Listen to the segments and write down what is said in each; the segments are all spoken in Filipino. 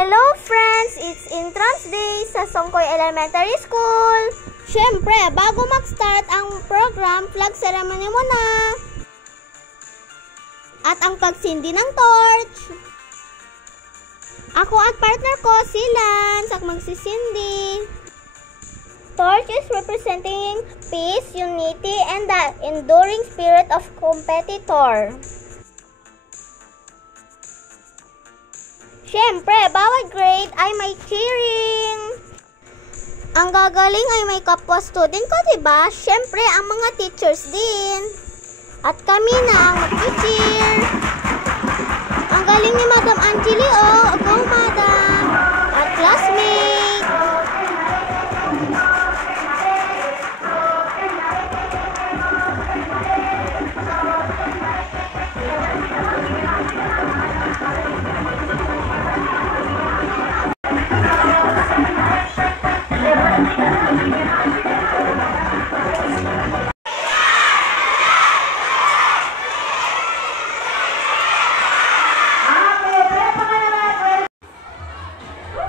Hello friends! It's Entrance Day sa Songkoy Elementary School. Siyempre, bago mag-start ang program, flag ceremony muna. At ang pagsindi ng torch. Ako at partner ko, si Lance, at magsisindi. Torch is representing peace, unity, and the enduring spirit of competitor. Siyempre, bawat grade ay may cheering. Ang gagaling ay may kapwa student ko, diba? Siyempre, ang mga teachers din. At kami na ang mag-cheer. Ang galing ni Madam Angeli, oh. Go, Madam. At classmate.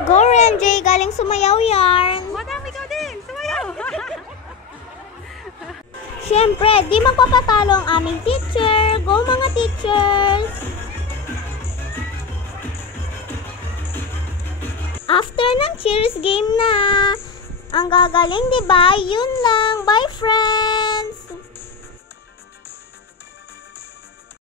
Go, MJ! Galing sumayaw yarn! Madam, ikaw din! Sumayaw! Siyempre, di magpapatalo ang aming teacher! Go, mga teachers! After ng cheers game na, ang gagaling, diba? Yun lang! Bye, friends!